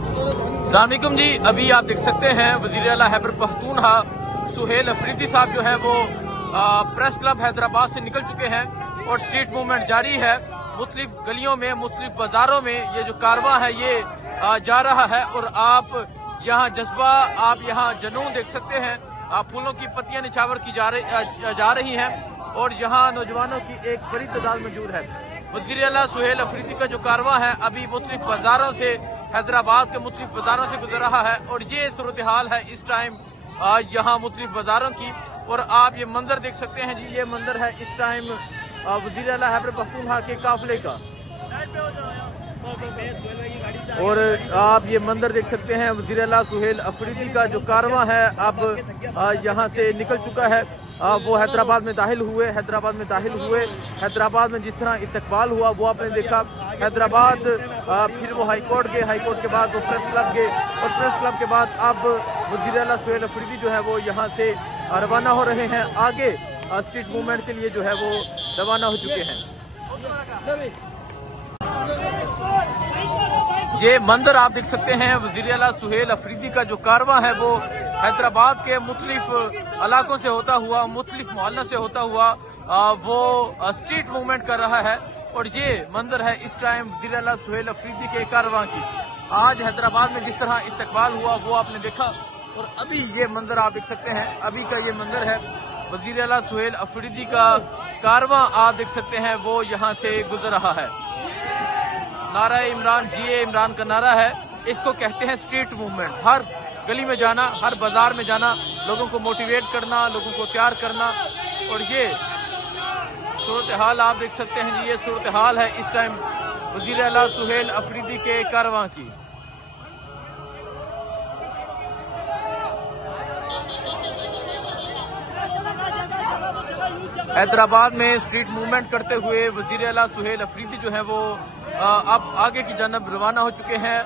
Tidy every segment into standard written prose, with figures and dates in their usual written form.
अस्सलाम वालेकुम जी, अभी आप देख सकते हैं वज़ीर आला खैबर पख्तूनख्वा सुहेल अफरीदी साहब जो है वो प्रेस क्लब हैदराबाद से निकल चुके हैं और स्ट्रीट मूवमेंट जारी है। मुख्तलिफ गलियों में, मुख्तलिफ बाजारों में ये जो कारवां है ये जा रहा है और आप यहाँ जज्बा, आप यहाँ जुनून देख सकते हैं। फूलों की पत्तियां निछावर की जा रही हैं और यहाँ नौजवानों की एक बड़ी तादाद मौजूद है। वज़ीर आला सुहेल अफरीदी का जो कारवां है अभी मुख्तलिफ बाजारों से, हैदराबाद के मुख्तलिफ बाजारों से गुजर रहा है और ये सूरत हाल है इस टाइम यहाँ मुख्तलिफ बाजारों की। और आप ये मंजर देख सकते हैं जी, ये मंजर है इस टाइम वज़ीर आला खैबर पख्तूनख्वा के काफिले का। और आप ये मंजर देख सकते हैं वज़ीर आला सुहेल अफरीदी का जो कारवां है अब यहाँ से निकल चुका है। वो हैदराबाद में दाखिल हुए। हैदराबाद में जिस तरह इस्तकबाल हुआ वो आपने देखा। हैदराबाद फिर वो हाईकोर्ट गए, हाईकोर्ट के बाद वो प्रेस क्लब गए और प्रेस क्लब के बाद अब वज़ीर आला सुहेल अफरीदी जो है वो यहाँ से रवाना हो रहे हैं। आगे स्ट्रीट मूवमेंट के लिए जो है वो रवाना हो चुके हैं। ये मंजर आप देख सकते हैं वज़ीर आला सुहेल अफरीदी का जो कारवां है वो हैदराबाद के मुख्तलिफ इलाकों से होता हुआ, मुख्तलिफ मोहल्लों से होता हुआ वो स्ट्रीट मूवमेंट कर रहा है। और ये मंजर है इस टाइम वज़ीर आला सुहेल अफरीदी के कारवां की। आज हैदराबाद में जिस तरह इस्तकबाल हुआ वो आपने देखा और अभी ये मंजर आप देख सकते हैं, अभी का ये मंजर है वज़ीर आला सुहेल अफरीदी का कारवां आप देख सकते हैं वो यहाँ से गुजर रहा है। नारा इमरान, जिए इमरान का नारा है। इसको कहते हैं स्ट्रीट मूवमेंट। हर गली में जाना, हर बाजार में जाना, लोगों को मोटिवेट करना, लोगों को तैयार करना। और ये सूरत हाल आप देख सकते हैं जी, ये सूरत हाल है इस टाइम वज़ीर आला सुहेल अफरीदी के कारवां की। हैदराबाद में स्ट्रीट मूवमेंट करते हुए वज़ीर आला सुहेल अफरीदी जो है वो अब आगे की जानब रवाना हो चुके हैं।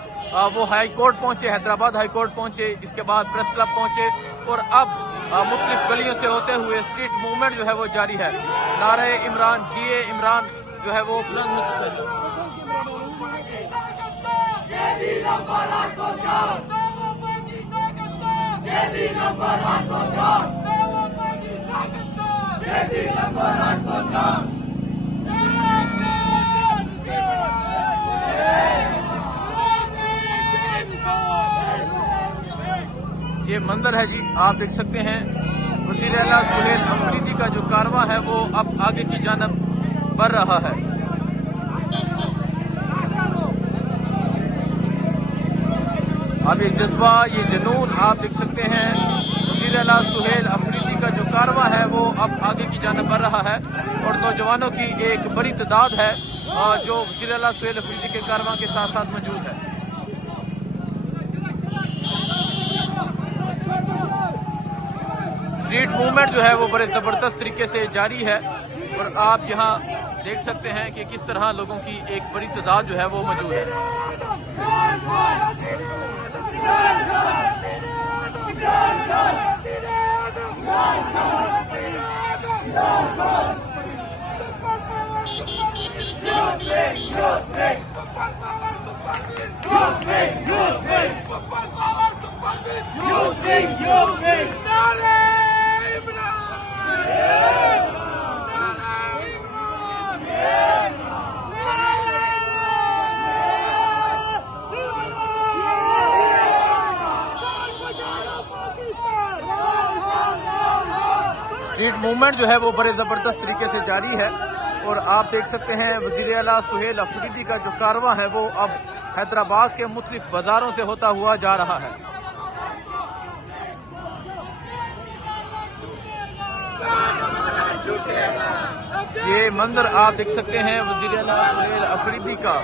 वो हाई कोर्ट पहुंचे, हैदराबाद हाई कोर्ट पहुंचे, इसके बाद प्रेस क्लब पहुंचे और अब मुख्तलिफ गलियों से होते हुए स्ट्रीट मूवमेंट जो है वो जारी है। नारे इमरान, जिए इमरान जो है वो बुलंद हो चुका है। ये मंजर है जी, आप देख सकते हैं वज़ीर आला सुहेल अफरीदी का जो कारवां है वो अब आगे की जानब बढ़ रहा है। अब ये जज्बा, ये जुनून आप देख सकते हैं वज़ीर आला सुहेल अफरीदी का जो कारवां है वो अब आगे की जानब बढ़ रहा है और नौजवानों की एक बड़ी तादाद है जो वज़ीर आला सुहेल अफरीदी के कारवां के साथ साथ मौजूद है। स्ट्रीट मूवमेंट जो है वो बड़े जबरदस्त तरीके से जारी है और आप यहाँ देख सकते हैं कि किस तरह लोगों की एक बड़ी तादाद जो है वो मौजूद है। स्ट्रीट मूवमेंट जो है वो बड़े जबरदस्त तरीके से जारी है और आप देख सकते हैं वज़ीर आला सुहेल अफरीदी का जो कारवां है वो अब हैदराबाद के मुख्तलिफ बाजारों से होता हुआ जा रहा है। ये मंजर आप देख सकते हैं वज़ीर आला सुहेल अफरीदी का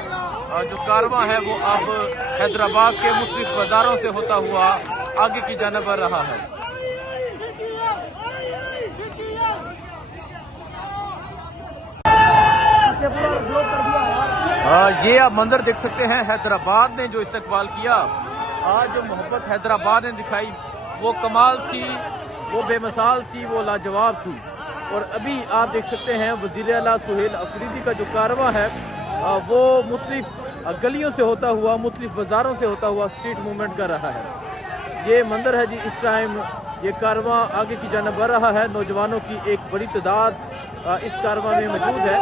जो कारवां है वो अब हैदराबाद के मुख्तलिफ बाजारों से होता हुआ आगे की जानब बढ़ रहा है। ये आप मंजर देख सकते हैं हैदराबाद ने जो इस्तकबाल किया, आज जो मोहब्बत हैदराबाद ने दिखाई वो कमाल थी, वो बेमिसाल थी, वो लाजवाब थी। और अभी आप देख सकते हैं वज़ीर आला सुहेल अफरीदी का जो कारवां है वो मुख्तलिफ गलियों से होता हुआ, मुख्तलिफ बाज़ारों से होता हुआ स्ट्रीट मूवमेंट कर रहा है। ये मंदिर है जी, इस टाइम ये कारवां आगे की जानिब बढ़ रहा है। नौजवानों की एक बड़ी तादाद इस कारवां में मौजूद है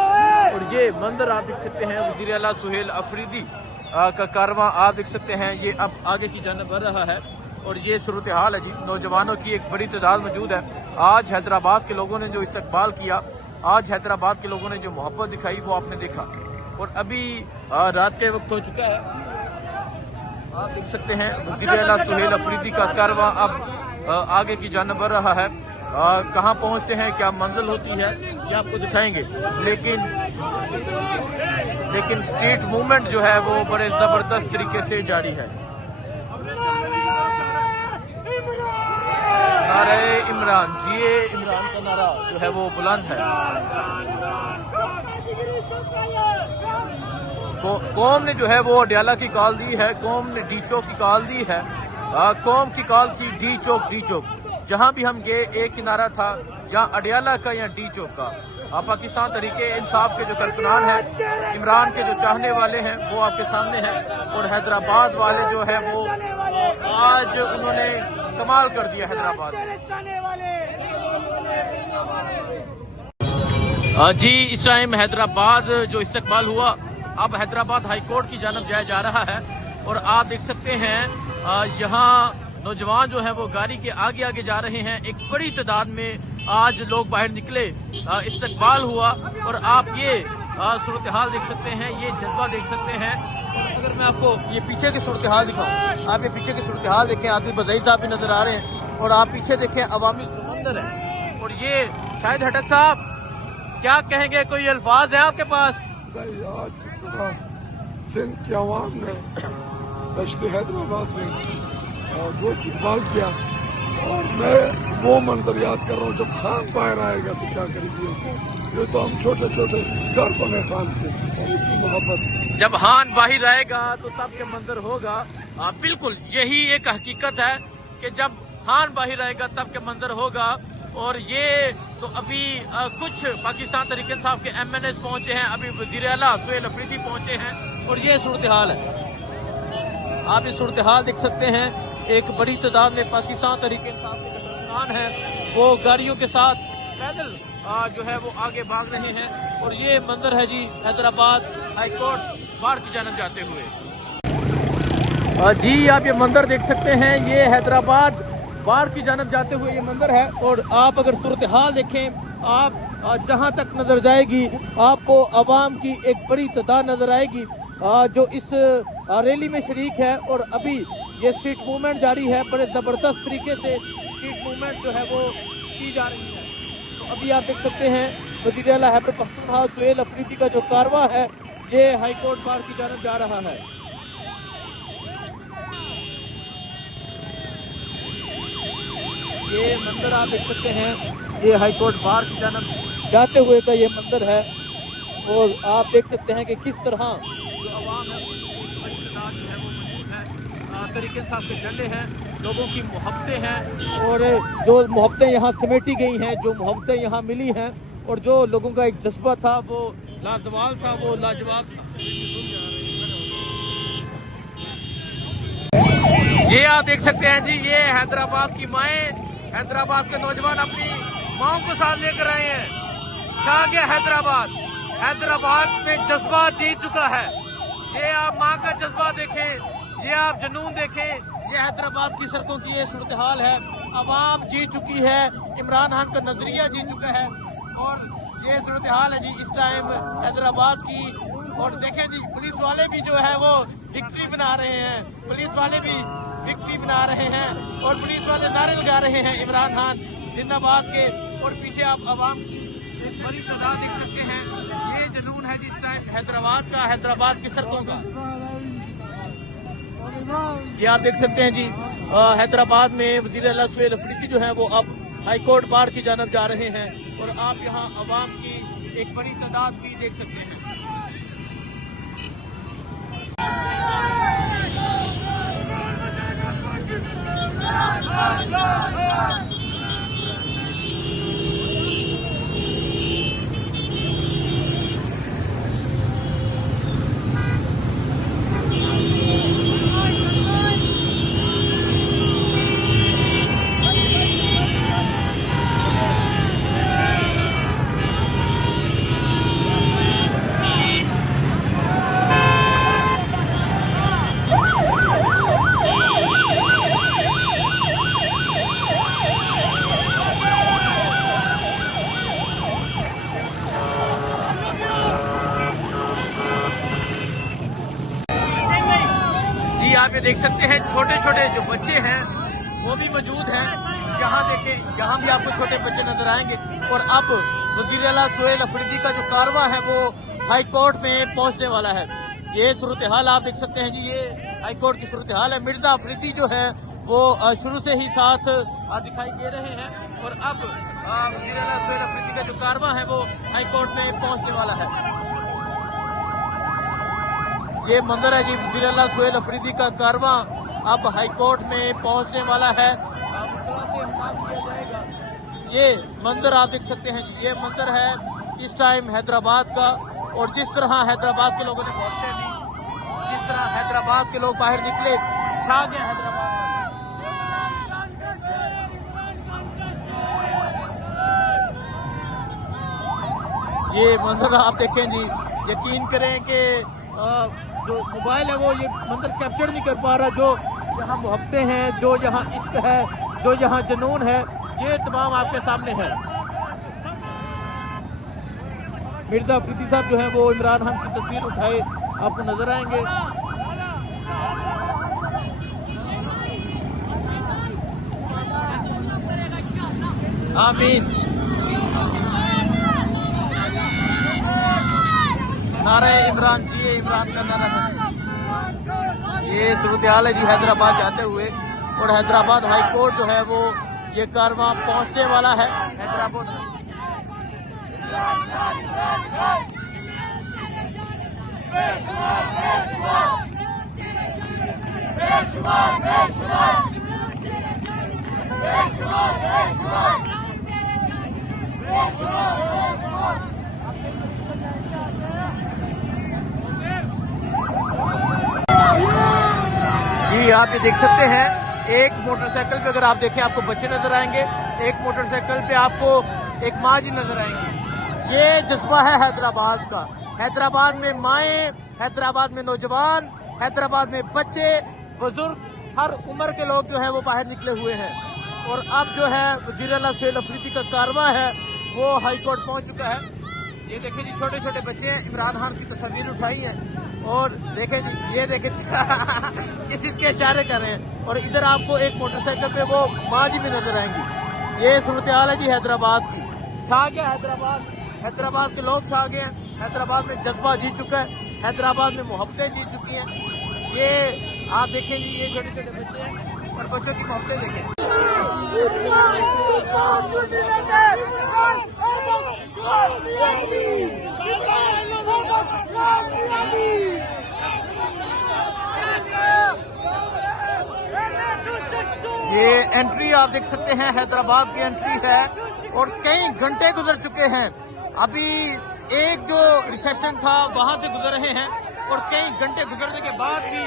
और ये मंदिर आप देख सकते हैं वज़ीर आला सुहेल अफरीदी का कारवां आप देख सकते हैं, ये अब आगे की जानिब बढ़ रहा है और ये सूरत हाल है जी। नौजवानों की एक बड़ी तादाद मौजूद है। आज हैदराबाद के लोगों ने जो इस्तकबाल किया, आज हैदराबाद के लोगों ने जो मोहब्बत दिखाई, वो आपने देखा। और अभी रात के वक्त हो चुका है, आप देख सकते हैं वज़ीर आला सुहेल अफरीदी का कारवां अब आगे की जानिब बढ़ रहा है। कहाँ पहुंचते हैं, क्या मंजिल होती है, ये आपको दिखाएंगे। लेकिन स्ट्रीट मूवमेंट जो है वो बड़े जबरदस्त तरीके से जारी है। नारे इमरान, जिए इमरान का नारा जो है वो बुलंद है। कौम ने जो है वो अडियाला की कॉल दी है, कौम ने डी चौक की कॉल दी है। कौम की कॉल थी डी चौक। जहां भी हम गए एक ही नारा था, या अडियाला का या डी चौक का। पाकिस्तान तरीके इंसाफ के जो कारकुनान हैं, इमरान के जो चाहने वाले हैं, वो आपके सामने हैं। और हैदराबाद वाले जो है वो आज उन्होंने कमाल कर दिया हैदराबाद में। जी, इस टाइम हैदराबाद जो इस्तकबाल हुआ, अब हैदराबाद हाई कोर्ट की जानब जाया जा रहा है। और आप देख सकते हैं यहाँ नौजवान जो है वो गाड़ी के आगे आगे जा रहे हैं। एक बड़ी तादाद में आज लोग बाहर निकले, इस्तकबाल हुआ। और आप ये सूरत हाल देख सकते हैं, ये जज्बा देख सकते हैं। अगर मैं आपको ये पीछे की सूरत हाल दिखाऊं, आप ये पीछे की सूरत हाल देखें, आदिल बज़ई साहब भी नजर आ रहे हैं और आप पीछे देखें अवामी समंदर है। और ये शाहिद हटक साहब क्या कहेंगे, कोई अल्फाज है आपके पास? आज जिस तरह सिंध की आवाम ने, स्पेशली हैदराबाद में जो इस्तेमाल किया, और मैं वो मंजर याद कर रहा हूँ जब खान बाहर आएगा तो क्या करेगी। ये तो हम छोटे छोटे घर बने खान थे, मोहब्बत। जब खान बाहर आएगा तो तब के मंजर होगा। बिल्कुल यही एक हकीकत है कि जब खान बाहर आएगा तब के मंजर होगा। और ये तो अभी कुछ पाकिस्तान तरीके इंसाफ के MNAs पहुंचे हैं, अभी वज़ीर आला सुहेल अफरीदी पहुंचे हैं और ये सूरत हाल है। आप ये सूरत हाल देख सकते हैं, एक बड़ी तादाद में पाकिस्तान तरीके इंसाफ के जो कारकुनान हैं वो गाड़ियों के साथ पैदल जो है वो आगे भाग रहे हैं। और ये मंजर है जी हैदराबाद हाई कोर्ट बार की जानब जाते हुए। जी, आप ये मंजर देख सकते हैं, ये हैदराबाद बार की जानब जाते हुए ये मंजर है। और आप अगर सूरत हाल देखें, आप जहां तक नजर जाएगी आपको अवाम की एक बड़ी तादाद नजर आएगी जो इस रैली में शरीक है। और अभी ये स्ट्रीट मूवमेंट जारी है, बड़े जबरदस्त तरीके से स्ट्रीट मूवमेंट जो है वो की जा रही है। तो अभी आप देख सकते हैं वज़ीर आला खैबर पख्तूनख्वा सुहेल अफरीदी का जो कारवां है ये हाई कोर्ट बार की जानब जा रहा है। ये मंदिर आप देख सकते हैं, ये हाई कोर्ट बार की जानब जाते हुए का ये मंदिर है। और आप देख सकते हैं कि किस तरह जो अवाम है तरीके साथ से डंडे हैं, लोगों की मोहब्बतें हैं। और जो मोहब्बतें यहाँ समेटी गई हैं, जो मोहब्बतें यहाँ मिली हैं, और जो लोगों का एक जज्बा था वो लाजवाब था, वो लाजवाब था। ये आप देख सकते हैं जी, ये हैदराबाद की माएँ, हैदराबाद के नौजवान अपनी माओ को साथ लेकर आए हैं। छा गया हैदराबाद, हैदराबाद में जज्बा जीत चुका है। ये आप माँ का जज्बा देखें, ये आप जुनून देखें, ये हैदराबाद की सड़कों की ये सूरत हाल है। अवाम जीत चुकी है, इमरान खान का नजरिया जीत चुका है। और ये सूरत हाल है जी इस टाइम हैदराबाद की। और देखें जी, पुलिस वाले भी जो है वो विक्ट्री बना रहे हैं, पुलिस वाले भी विक्ट्री बना रहे हैं और पुलिस वाले नारे लगा रहे हैं इमरान खान जिंदाबाद के। और पीछे आप अवाम एक बड़ी तादाद देख सकते हैं, ये जुनून है जिस टाइम हैदराबाद का, हैदराबाद की सड़कों का। ये आप देख सकते हैं जी, हैदराबाद में वज़ीर आला सुहेल अफरीदी जो है वो अब हाई कोर्ट बार की जानब जा रहे हैं। और आप यहाँ अवाम की एक बड़ी तादाद भी देख सकते हैं। जी आप ये देख सकते हैं छोटे छोटे जो बच्चे हैं वो भी मौजूद हैं। जहां देखें जहां भी आपको छोटे बच्चे नजर आएंगे। और अब वजीर आला सुहेल अफरीदी का जो कारवां है वो हाई कोर्ट में पहुंचने वाला है। ये सूरत हाल आप देख सकते हैं जी, ये हाई कोर्ट की सूरत हाल है। मिर्जा अफरीदी जो है वो शुरू से ही साथ दिखाई दे रहे हैं। और अब वजीर आला सुहेल अफरीदी का जो कारवां है वो हाई कोर्ट में पहुंचने वाला है। ये मंजर है जी, वजीर आला सुहेल अफरीदी का कारवां अब हाई कोर्ट में पहुंचने वाला है। ये मंजर आप देख सकते हैं जी, ये मंजर है इस टाइम हैदराबाद का। और जिस तरह हैदराबाद के लोगों ने मोहब्बतें दी, जिस तरह हैदराबाद के लोग बाहर निकले, छा गया हैदराबाद। ये मंजर आप देखें जी, यकीन करें कि जो मोबाइल है वो ये मंजर कैप्चर नहीं कर पा रहा। जो यहाँ मोहब्बतें हैं, जो यहाँ इश्क है, जो यहाँ जुनून है, ये तमाम आपके सामने है। मिर्जा अफरीदी साहब जो है वो इमरान खान की तस्वीर उठाए आपको नजर आएंगे। आमीन। नारे इमरान जी, इमरान का नारा है। ये सूरत हाल है जी हैदराबाद जाते हुए। और हैदराबाद हाई कोर्ट जो है वो ये कारवां पहुंचने वाला है हैदराबाद। जी आप ये देख सकते हैं, एक मोटरसाइकिल पे अगर आप देखें आपको बच्चे नजर आएंगे, एक मोटरसाइकिल पे आपको एक माँ जी नजर आएंगी। ये जज्बा है हैदराबाद का। हैदराबाद में माएँ, हैदराबाद में नौजवान, हैदराबाद में बच्चे, बुजुर्ग, हर उम्र के लोग जो है वो बाहर निकले हुए हैं। और अब जो है वजीर आला सुहेल अफरीदी का कारवां है वो हाई कोर्ट पहुंच चुका है। ये देखें जी, छोटे छोटे बच्चे हैं, इमरान खान की तस्वीर उठाई है। और देखें जी, ये देखें किस चीज के इशारे कर रहे हैं। और इधर आपको एक मोटरसाइकिल पे वो माँ जी भी नजर आएंगी। ये सूरत हाल है जी हैदराबाद की। छा गया हैदराबाद, हैदराबाद के लोग छा गए हैं। हैदराबाद में जज्बा जीत चुका है, हैदराबाद में मोहब्बतें जीत चुकी हैं। ये आप देखें जी, ये छोटे छोटे बच्चे हैं और बच्चों की मोहब्बतें देखें। ये एंट्री आप देख सकते हैं, हैदराबाद की एंट्री है। और कई घंटे गुजर चुके हैं, अभी एक जो रिसेप्शन था वहां से गुजर रहे हैं। और कई घंटे गुजरने के बाद भी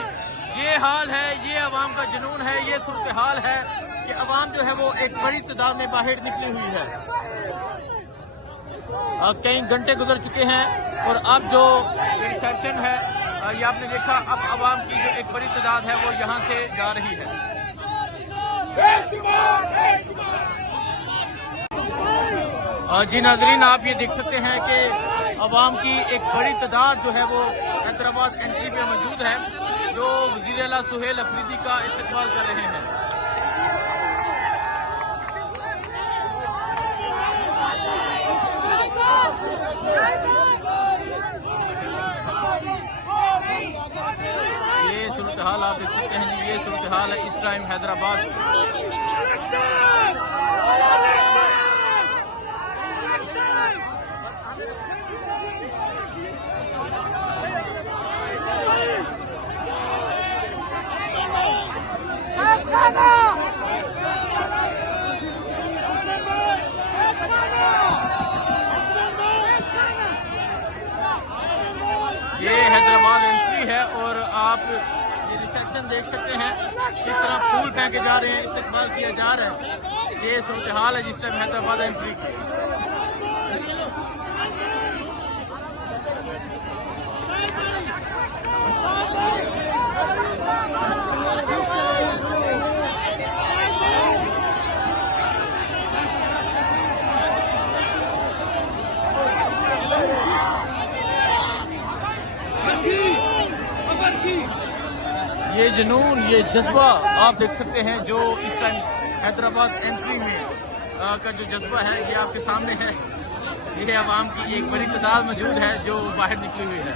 ये हाल है, ये अवाम का जुनून है, ये सूरत हाल है कि अवाम जो है वो एक बड़ी तादाद में बाहर निकली हुई है। कई घंटे गुजर चुके हैं और अब जो रिसेप्शन है ये आपने देखा, अब अवाम की जो एक बड़ी तादाद है वो यहाँ से जा रही है। जी नाजरीन, आप ये देख सकते हैं कि अवाम की एक बड़ी तादाद जो है वो हैदराबाद एंट्री पे मौजूद है, जो वजीर आला सुहेल अफरीदी का इस्तकबाल कर रहे हैं। ये सूरत हाल आप देख सकते हैं जी, ये सूरत हाल है इस टाइम हैदराबाद। ये हैदराबाद एंट्री है और आप ये रिसेप्शन देख सकते हैं, किस तरह फूल फेंके जा रहे हैं, इस्तकबाल किया जा रहा है। ये सूरत हाल है जिस टाइम हैदराबाद एंट्री की। ये जुनून, ये जज्बा आप देख सकते हैं जो इस टाइम हैदराबाद एंट्री में का जो जज्बा है ये आपके सामने है। ये आवाम की एक बड़ी तादाद मौजूद है जो बाहर निकली हुई है।